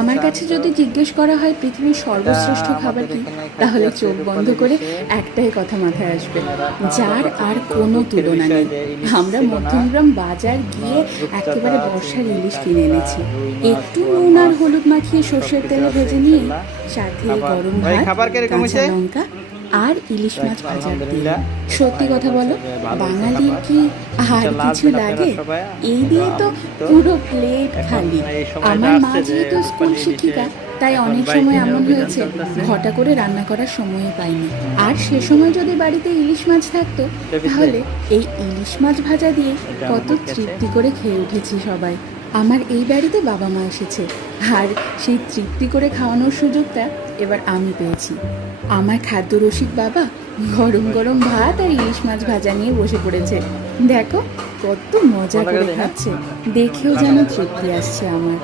আমার কাছে যদি জিজ্ঞেস করা হয় পৃথিবীর সর্বশ্রেষ্ঠ খাবার কি, তাহলে চোখ বন্ধ করে একটাই কথা মাথায় আসবে, যার আর কোনো তুলনা নেই। আমরা মধ্যমগ্রাম বাজার গিয়ে একেবারে বর্ষার ইলিশ কিনে এনেছি। একটু নুন আর হলুদ মাখিয়ে সর্ষের তেলে ভেজে নিয়ে সাথে গরম ভাত, কাঁচা লঙ্কা আর ইলিশ মাছ ভাজার দিন। সত্যি কথা বলো, বাঙালির কি আর কিছু লাগে? এই দিয়ে তো পুরো প্লেট খালি। আমার মা যেহেতু স্কুল শিক্ষিকা, তাই অনেক সময় এমন হয়েছে ঘটা করে রান্না করার সময়ই পাইনি। আর সে সময় যদি বাড়িতে ইলিশ মাছ থাকতো, তাহলে এই ইলিশ মাছ ভাজা দিয়ে কত তৃপ্তি করে খেয়ে উঠেছি সবাই। আমার এই বাড়িতে বাবা মা এসেছে, আর সেই তৃপ্তি করে খাওয়ানোর সুযোগটা এবার আমি পেয়েছি। আমার খাদ্য রসিক বাবা গরম গরম ভাত আর ইলিশ মাছ ভাজা নিয়ে বসে পড়েছে। দেখো কত মজা করে খাচ্ছে, দেখেও যেন তৃপ্তি আসছে আমার।